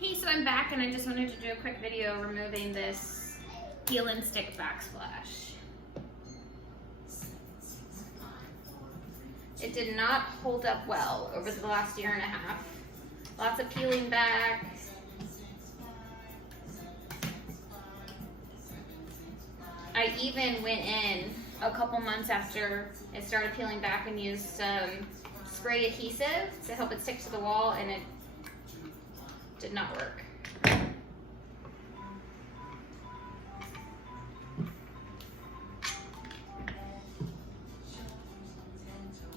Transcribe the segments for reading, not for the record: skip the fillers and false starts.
Hey, so I'm back and I just wanted to do a quick video removing this peel and stick backsplash. It did not hold up well over the last year and a half. Lots of peeling back. I even went in a couple months after it started peeling back and used some spray adhesive to help it stick to the wall, and it did not work. I'm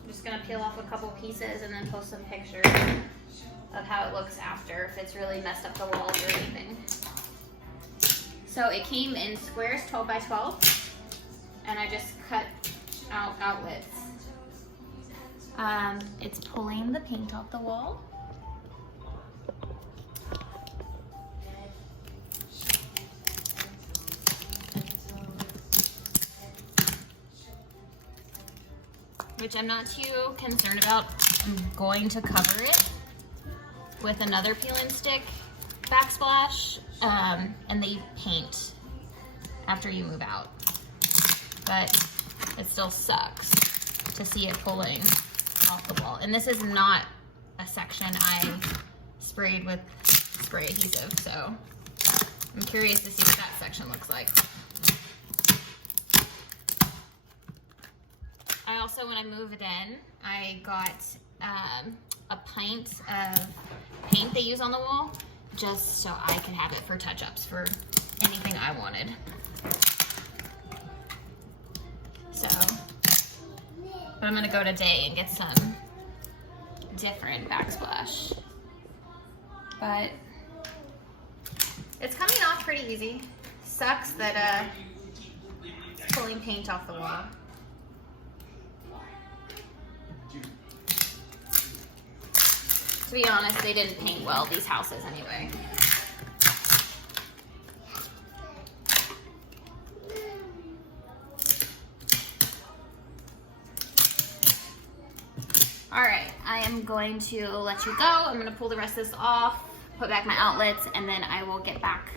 just gonna peel off a couple pieces and then post some pictures of how it looks after, if it's really messed up the walls or anything. So it came in squares, 12 by 12, and I just cut out outlets. It's pulling the paint off the wall. Which I'm not too concerned about. I'm going to cover it with another peel and stick backsplash, and they paint after you move out. But it still sucks to see it pulling off the wall. And this is not a section I sprayed with spray adhesive, so I'm curious to see what that section looks like. I also, when I move it in, I got a pint of paint they use on the wall, just so I could have it for touch-ups for anything I wanted. So, but I'm gonna go today and get some different backsplash. But it's coming off pretty easy. Sucks that it's pulling paint off the wall. To be honest, they didn't paint well, these houses anyway. All right, I am going to let you go. I'm gonna pull the rest of this off, put back my outlets, and then I will get back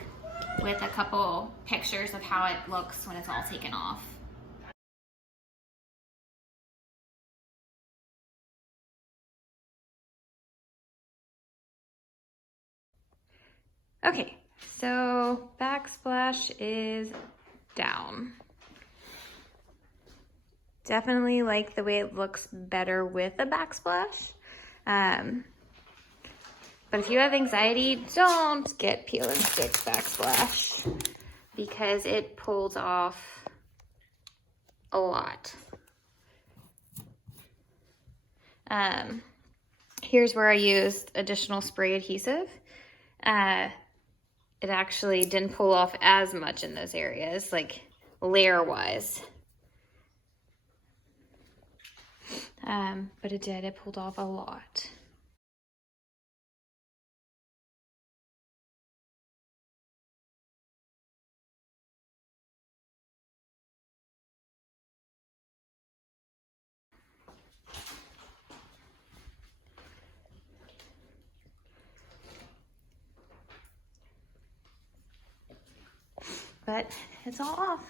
with a couple pictures of how it looks when it's all taken off. Okay, so backsplash is down. Definitely like the way it looks better with a backsplash. But if you have anxiety, don't get peel and stick backsplash because it pulls off a lot. Here's where I used additional spray adhesive. It actually didn't pull off as much in those areas, like layer-wise. But it did, it pulled off a lot. But it's all off.